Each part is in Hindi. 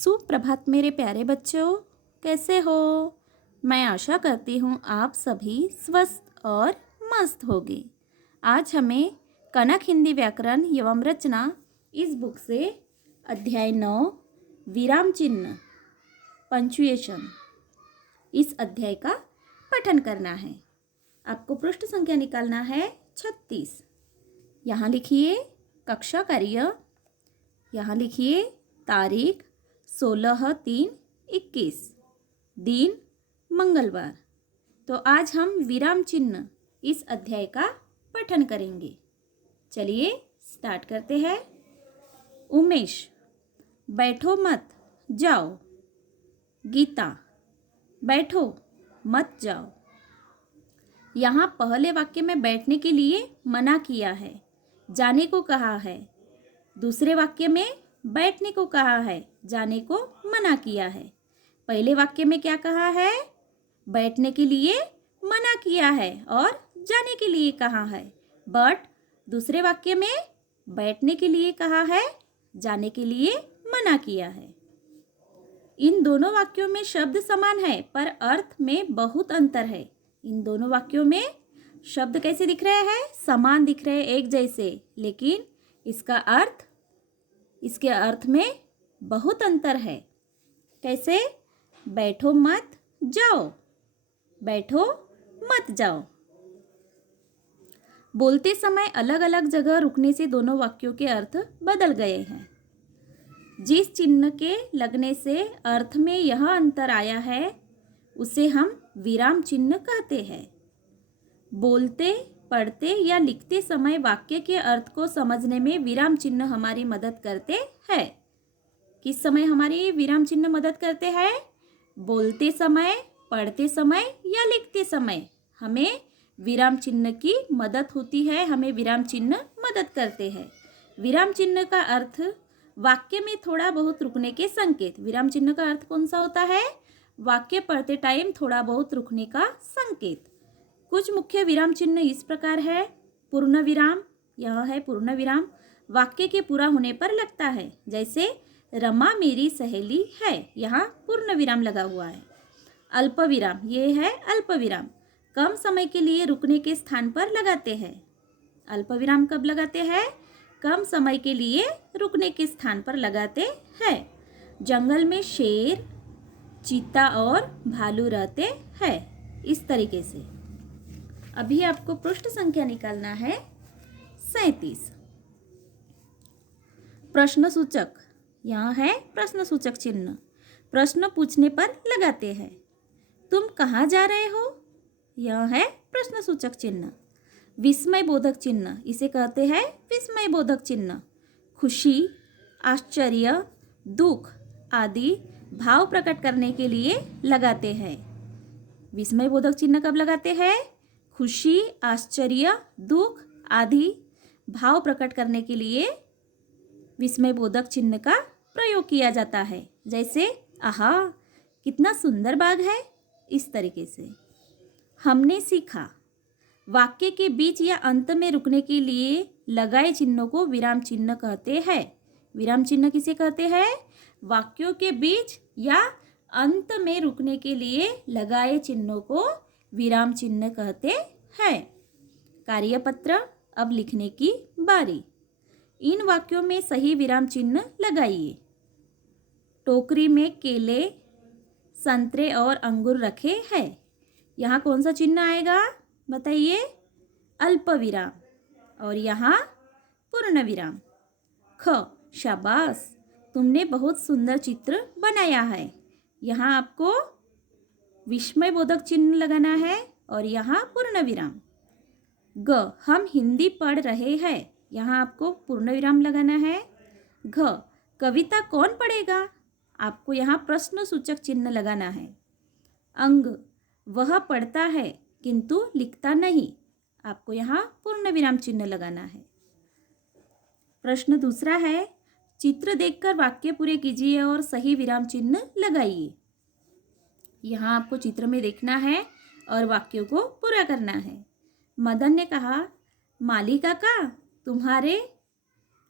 सुप्रभात मेरे प्यारे बच्चों, कैसे हो? मैं आशा करती हूँ आप सभी स्वस्थ और मस्त होगे। आज हमें कनक हिंदी व्याकरण एवं रचना इस बुक से अध्याय 9 विराम चिन्ह पंचुएशन इस अध्याय का पठन करना है। आपको पृष्ठ संख्या निकालना है 36। यहाँ लिखिए कक्षा कार्य, यहाँ लिखिए तारीख 16/3/21, दिन मंगलवार। तो आज हम विराम चिन्ह इस अध्याय का पठन करेंगे। चलिए स्टार्ट करते हैं। उमेश, बैठो मत जाओ। गीता, बैठो मत जाओ। यहाँ पहले वाक्य में बैठने के लिए मना किया है, जाने को कहा है। दूसरे वाक्य में बैठने को कहा है, जाने को मना किया है। पहले वाक्य में क्या कहा है? बैठने के लिए मना किया है और जाने के लिए कहा है। बट दूसरे वाक्य में बैठने के लिए कहा है, जाने के लिए मना किया है। इन दोनों वाक्यों में शब्द समान है पर अर्थ में बहुत अंतर है। इन दोनों वाक्यों में शब्द कैसे दिख रहे हैं? समान दिख रहे हैं, एक जैसे, लेकिन इसके अर्थ में बहुत अंतर है। कैसे? बैठो मत जाओ, बैठो मत जाओ। बोलते समय अलग अलग जगह रुकने से दोनों वाक्यों के अर्थ बदल गए हैं। जिस चिन्ह के लगने से अर्थ में यह अंतर आया है उसे हम विराम चिन्ह कहते हैं। बोलते, पढ़ते या लिखते समय वाक्य के अर्थ को समझने में विराम चिन्ह हमारी मदद करते हैं। किस समय हमारी विराम चिन्ह मदद करते हैं? बोलते समय, पढ़ते समय या लिखते समय हमें विराम चिन्ह की मदद होती है, हमें विराम चिन्ह मदद करते हैं। विराम चिन्ह का अर्थ वाक्य में थोड़ा बहुत रुकने के संकेत। विराम चिन्ह का अर्थ कौन सा होता है? वाक्य पढ़ते टाइम थोड़ा बहुत रुकने का संकेत। कुछ मुख्य विराम चिन्ह इस प्रकार है। पूर्ण विराम, यह है पूर्ण विराम, वाक्य के पूरा होने पर लगता है। जैसे रमा मेरी सहेली है, यहाँ पूर्ण विराम लगा हुआ है। अल्प विराम, ये है अल्प विराम, कम समय के लिए रुकने के स्थान पर लगाते हैं। अल्प विराम कब लगाते हैं? कम समय के लिए रुकने के स्थान पर लगाते हैं। जंगल में शेर, चीता और भालू रहते हैं। इस तरीके से अभी आपको पृष्ठ संख्या निकालना है 37। प्रश्नसूचक, यहाँ है प्रश्नसूचक चिन्ह, प्रश्न पूछने पर लगाते हैं। तुम कहाँ जा रहे हो? यह है प्रश्नसूचक चिन्ह। विस्मय बोधक चिन्ह, इसे कहते हैं विस्मय बोधक चिन्ह। खुशी, आश्चर्य, दुख आदि भाव प्रकट करने के लिए लगाते हैं। विस्मय बोधक चिन्ह कब लगाते हैं? खुशी, आश्चर्य, दुख आदि भाव प्रकट करने के लिए विस्मय बोधक चिन्ह का प्रयोग किया जाता है। जैसे आहा कितना सुंदर बाग है, इस तरीके से। हमने सीखा, वाक्य के बीच या अंत में रुकने के लिए लगाए चिन्हों को विराम चिन्ह कहते हैं। विराम चिन्ह किसे कहते हैं? वाक्यों के बीच या अंत में रुकने के लिए लगाए चिन्हों को विराम चिन्ह कहते हैं। कार्यपत्र, अब लिखने की बारी। इन वाक्यों में सही विराम चिन्ह लगाइए। टोकरी में केले, संतरे और अंगूर रखे हैं। यहाँ कौन सा चिन्ह आएगा बताइए? अल्प विराम। और यहाँ पूर्ण विराम। ख, शाबाश, तुमने बहुत सुंदर चित्र बनाया है। यहाँ आपको विस्मय बोधक चिन्ह लगाना है और यहाँ पूर्ण विराम। ग, हम हिंदी पढ़ रहे हैं, यहाँ आपको पूर्ण विराम लगाना है। घ, कविता कौन पढ़ेगा? आपको यहाँ प्रश्न सूचक चिन्ह लगाना है। अंग, वह पढ़ता है किंतु लिखता नहीं, आपको यहाँ पूर्ण विराम चिन्ह लगाना है। प्रश्न दूसरा है, चित्र देखकर वाक्य पूरे कीजिए और सही विराम चिन्ह लगाइए। यहाँ आपको चित्र में देखना है और वाक्यों को पूरा करना है। मदन ने कहा, माली काका तुम्हारे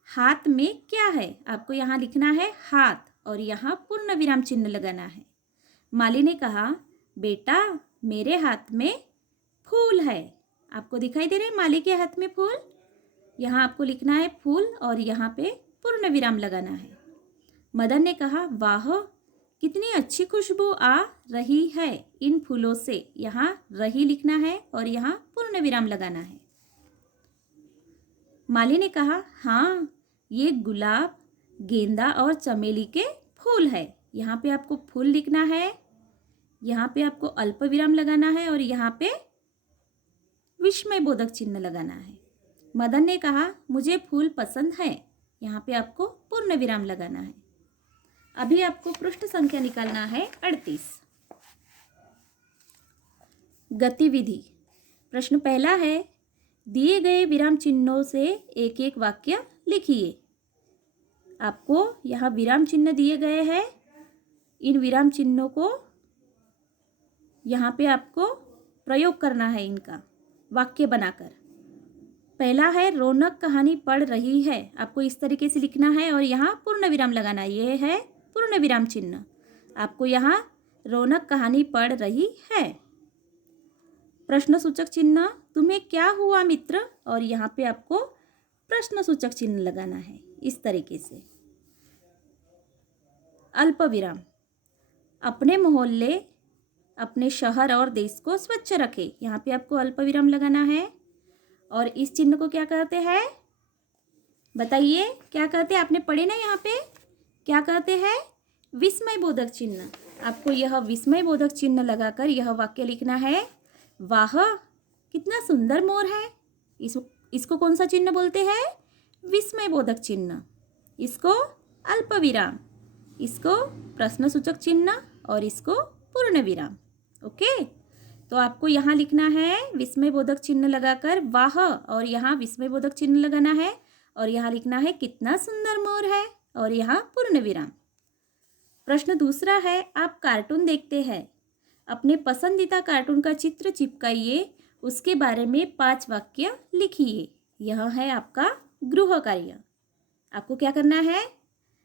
हाथ में क्या है? आपको यहाँ लिखना है हाथ और यहाँ पूर्ण विराम चिन्ह लगाना है। माली ने कहा, बेटा मेरे हाथ में फूल है। आपको दिखाई दे रहे हैं माली के हाथ में फूल? यहाँ आपको लिखना है फूल और यहाँ पे पूर्ण विराम लगाना है। मदन ने कहा, वाह कितनी अच्छी खुशबू आ रही है इन फूलों से। यहाँ रही लिखना है और यहाँ पूर्ण विराम लगाना है। माली ने कहा, हाँ ये गुलाब, गेंदा और चमेली के फूल है। यहाँ पे आपको फूल लिखना है, यहाँ पे आपको अल्प विराम लगाना है और यहाँ पे विस्मय बोधक चिन्ह लगाना है। मदन ने कहा, मुझे फूल पसंद है। यहाँ पे आपको पूर्ण विराम लगाना है। अभी आपको पृष्ठ संख्या निकालना है 38। गतिविधि। प्रश्न पहला है, दिए गए विराम चिन्हों से एक एक वाक्य लिखिए। आपको यहाँ विराम चिन्ह दिए गए हैं। इन विराम चिन्हों को यहाँ पे आपको प्रयोग करना है, इनका वाक्य बनाकर। पहला है, रौनक कहानी पढ़ रही है। आपको इस तरीके से लिखना है और यहाँ पूर्ण विराम लगाना है। ये है पूर्ण विराम चिन्ह। आपको यहाँ रौनक कहानी पढ़ रही है। प्रश्नसूचक चिन्ह, तुम्हें क्या हुआ मित्र? और यहाँ पे आपको प्रश्नसूचक चिन्ह लगाना है इस तरीके से। अल्प विराम, अपने मोहल्ले, अपने शहर और देश को स्वच्छ रखें। यहाँ पे आपको अल्प विराम लगाना है। और इस चिन्ह को क्या कहते हैं? बताइए क्या कहते हैं? आपने पढ़े ना, यहाँ पे क्या कहते हैं? विस्मय बोधक चिन्ह। आपको यह विस्मय बोधक चिन्ह लगाकर यह वाक्य लिखना है, वाह कितना सुंदर मोर है। इसको कौन सा चिन्ह बोलते हैं? विस्मय बोधक चिन्ह। इसको अल्प विराम, इसको प्रश्नसूचक चिन्ह और इसको पूर्ण विराम। ओके, तो आपको यहाँ लिखना है विस्मय बोधक चिन्ह लगाकर वाह, और यहाँ विस्मय बोधक चिन्ह लगाना है और यहाँ लिखना है कितना सुंदर मोर है और यहाँ पूर्ण विराम। प्रश्न दूसरा है, आप कार्टून देखते हैं। अपने पसंदीदा कार्टून का चित्र चिपकाइए, उसके बारे में 5 वाक्य लिखिए। यह है आपका गृह कार्य। आपको क्या करना है?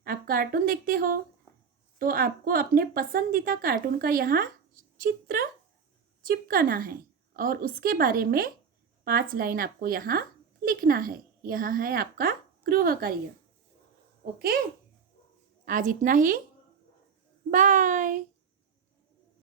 आप कार्टून देखते हो तो आपको अपने पसंदीदा कार्टून का यहाँ चित्र चिपकाना है और उसके बारे में 5 लाइन आपको यहाँ लिखना है। यह है आपका गृह कार्य। ओके, आज इतना ही। बाय।